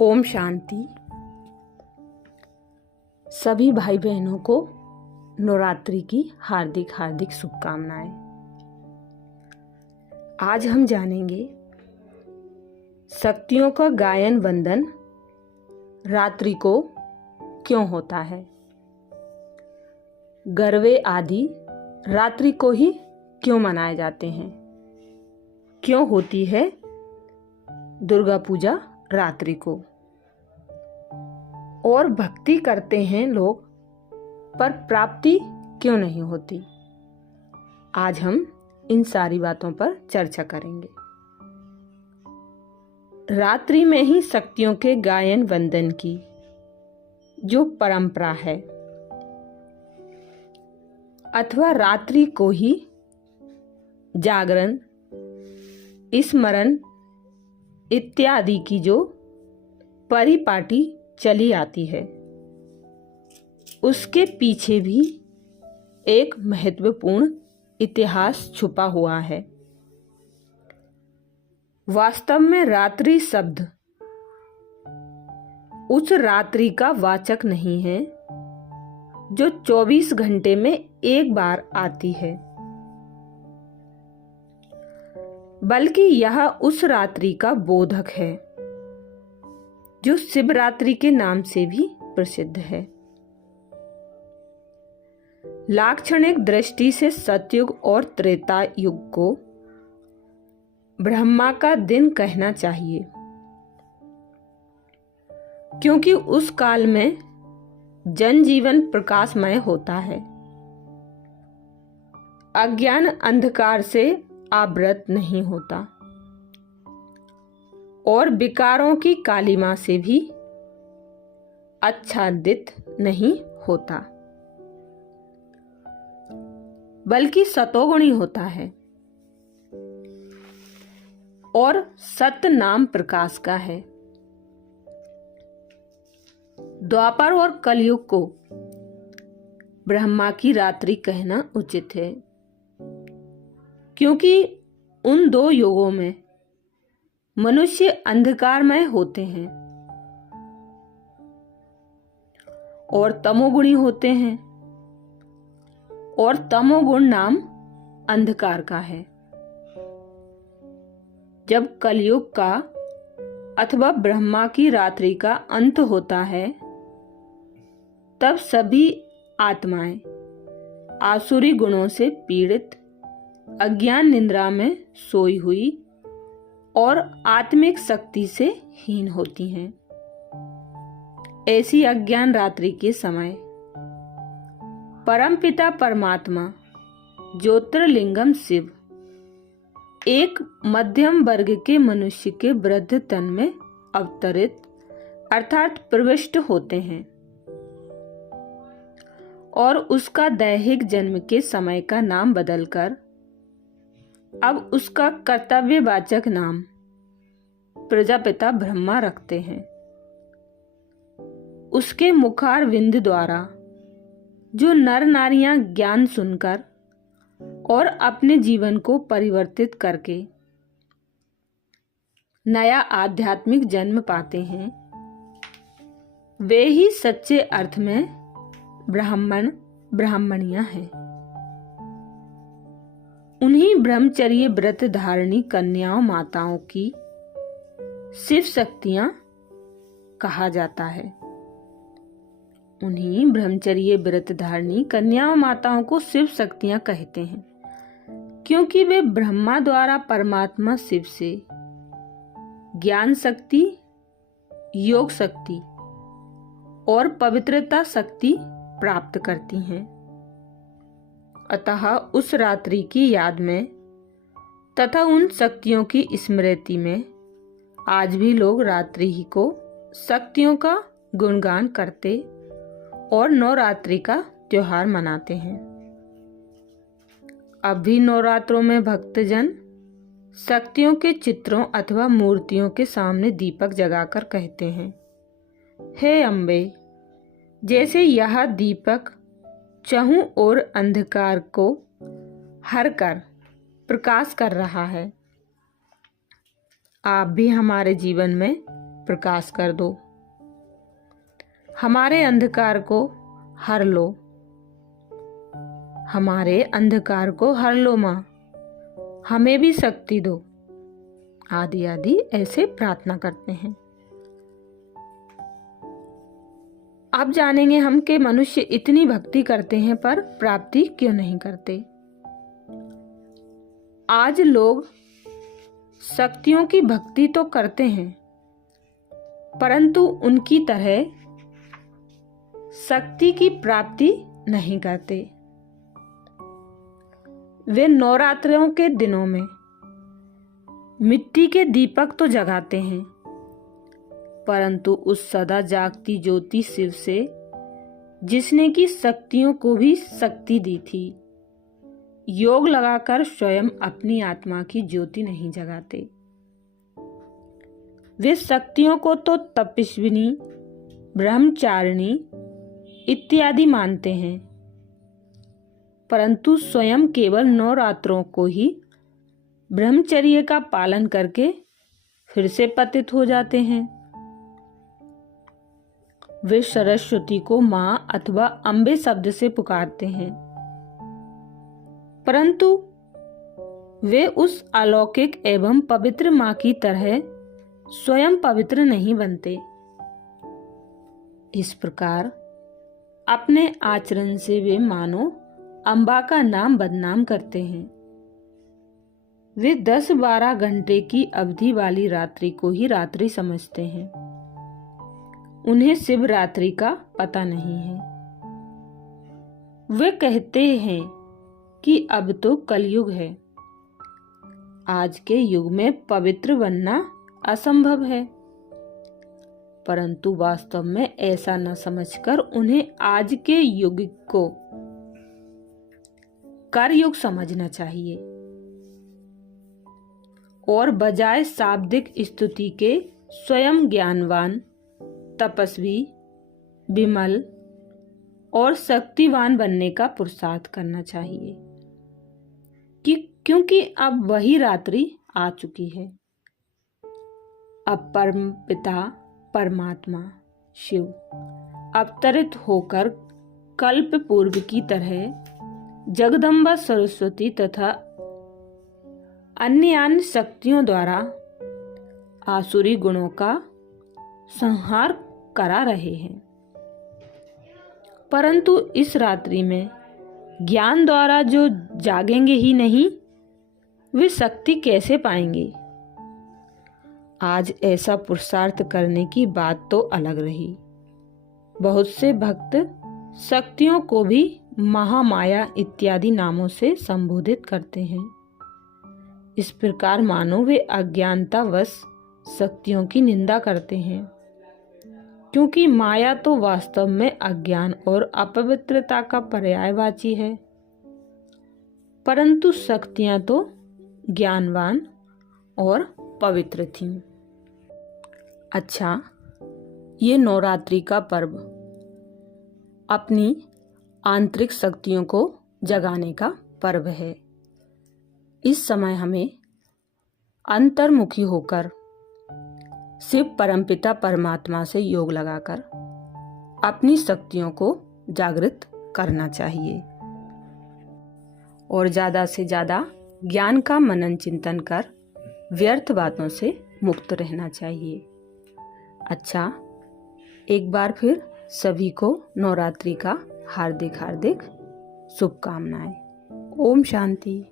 ओम शांति। सभी भाई बहनों को नवरात्रि की हार्दिक हार्दिक शुभकामनाएं। आज हम जानेंगे शक्तियों का गायन वंदन रात्रि को क्यों होता है। गरबे आदि रात्रि को ही क्यों मनाए जाते हैं। क्यों होती है दुर्गा पूजा रात्रि को, और भक्ति करते हैं लोग पर प्राप्ति क्यों नहीं होती। आज हम इन सारी बातों पर चर्चा करेंगे। रात्रि में ही शक्तियों के गायन वंदन की जो परंपरा है, अथवा रात्रि को ही जागरण, स्मरण इत्यादि की जो परिपाटी चली आती है, उसके पीछे भी एक महत्वपूर्ण इतिहास छुपा हुआ है। वास्तव में रात्रि शब्द उस रात्रि का वाचक नहीं है जो 24 घंटे में एक बार आती है, बल्कि यह उस रात्रि का बोधक है जो शिवरात्रि के नाम से भी प्रसिद्ध है। लाक्षणिक दृष्टि से सतयुग और त्रेता युग को ब्रह्मा का दिन कहना चाहिए, क्योंकि उस काल में जनजीवन प्रकाशमय होता है, अज्ञान अंधकार से आवृत नहीं होता और विकारों की कालिमा से भी आच्छादित नहीं होता, बल्कि सतोगुणी होता है और सत्य नाम प्रकाश का है। द्वापर और कलयुग को ब्रह्मा की रात्रि कहना उचित है, क्योंकि उन दो युगों में मनुष्य अंधकारमय होते हैं और तमोगुणी होते हैं, और तमोगुण नाम अंधकार का है। जब कलयुग का अथवा ब्रह्मा की रात्रि का अंत होता है, तब सभी आत्माएं आसुरी गुणों से पीड़ित, अज्ञान निद्रा में सोई हुई और आत्मिक शक्ति से हीन होती हैं। ऐसी अज्ञान रात्रि के समय परमपिता परमात्मा ज्योतिर्लिंगम शिव एक मध्यम वर्ग के मनुष्य के वृद्ध तन में अवतरित अर्थात प्रविष्ट होते हैं और उसका दैहिक जन्म के समय का नाम बदलकर अब उसका कर्तव्यवाचक नाम प्रजापिता ब्रह्मा रखते हैं। उसके मुखारविंद द्वारा जो नर नारियां ज्ञान सुनकर और अपने जीवन को परिवर्तित करके नया आध्यात्मिक जन्म पाते हैं, वे ही सच्चे अर्थ में ब्राह्मण ब्राह्मणियां हैं। उन्हीं ब्रह्मचर्य व्रत धारणी कन्याओं माताओं की शिव शक्तियां कहा जाता है। उन्हीं ब्रह्मचर्य व्रत धारणी कन्याओं माताओं को शिव शक्तियां कहते हैं, क्योंकि वे ब्रह्मा द्वारा परमात्मा शिव से ज्ञान शक्ति, योग शक्ति और पवित्रता शक्ति प्राप्त करती हैं। अतः उस रात्रि की याद में तथा उन शक्तियों की स्मृति में आज भी लोग रात्रि ही को शक्तियों का गुणगान करते और नवरात्रि का त्योहार मनाते हैं। अब भी नवरात्रों में भक्तजन शक्तियों के चित्रों अथवा मूर्तियों के सामने दीपक जगाकर कहते हैं, हे अम्बे। जैसे यह दीपक चहुं ओर अंधकार को हर कर प्रकाश कर रहा है, आप भी हमारे जीवन में प्रकाश कर दो। हमारे अंधकार को हर लो, हमारे अंधकार को हर लो माँ, हमें भी शक्ति दो, आदि आदि ऐसे प्रार्थना करते हैं। अब जानेंगे हम कि मनुष्य इतनी भक्ति करते हैं पर प्राप्ति क्यों नहीं करते। आज लोग शक्तियों की भक्ति तो करते हैं परंतु उनकी तरह शक्ति की प्राप्ति नहीं करते। वे नवरात्रों के दिनों में मिट्टी के दीपक तो जगाते हैं परंतु उस सदा जागती ज्योति शिव से, जिसने की शक्तियों को भी शक्ति दी थी, योग लगाकर स्वयं अपनी आत्मा की ज्योति नहीं जगाते। वे शक्तियों को तो तपस्विनी, ब्रह्मचारिणी इत्यादि मानते हैं परंतु स्वयं केवल नवरात्रों को ही ब्रह्मचर्य का पालन करके फिर से पतित हो जाते हैं। वे सरस्वती को माँ अथवा अम्बे शब्द से पुकारते हैं परंतु वे उस अलौकिक एवं पवित्र माँ की तरह स्वयं पवित्र नहीं बनते। इस प्रकार अपने आचरण से वे मानो अम्बा का नाम बदनाम करते हैं। वे 10-12 घंटे की अवधि वाली रात्रि को ही रात्रि समझते हैं। उन्हें शिवरात्रि का पता नहीं है। वे कहते हैं कि अब तो कलयुग है, आज के युग में पवित्र बनना असंभव है परंतु वास्तव में ऐसा न समझकर उन्हें आज के युग को करयुग समझना चाहिए और बजाय शाब्दिक स्तुति के स्वयं ज्ञानवान, तपस्वी, विमल और शक्तिवान बनने का पुरुषार्थ करना चाहिए क्योंकि अब वही रात्रि आ चुकी है। अब परम पिता परमात्मा शिव अवतरित होकर कल्प पूर्व की तरह जगदम्बा सरस्वती तथा अन्य शक्तियों द्वारा आसुरी गुणों का संहार करा रहे हैं परंतु इस रात्रि में ज्ञान द्वारा जो जागेंगे ही नहीं, वे शक्ति कैसे पाएंगे। आज ऐसा पुरुषार्थ करने की बात तो अलग रही। बहुत से भक्त शक्तियों को भी महामाया इत्यादि नामों से संबोधित करते हैं। इस प्रकार मानो वे अज्ञानतावश शक्तियों की निंदा करते हैं क्योंकि माया तो वास्तव में अज्ञान और अपवित्रता का पर्यायवाची है परंतु शक्तियां तो ज्ञानवान और पवित्र थीं। अच्छा, ये नवरात्रि का पर्व अपनी आंतरिक शक्तियों को जगाने का पर्व है। इस समय हमें अंतर्मुखी होकर शिव परमपिता परमात्मा से योग लगाकर अपनी शक्तियों को जागृत करना चाहिए और ज़्यादा से ज़्यादा ज्ञान का मनन चिंतन कर व्यर्थ बातों से मुक्त रहना चाहिए। अच्छा, एक बार फिर सभी को नवरात्रि का हार्दिक हार्दिक शुभकामनाएं। ओम शांति।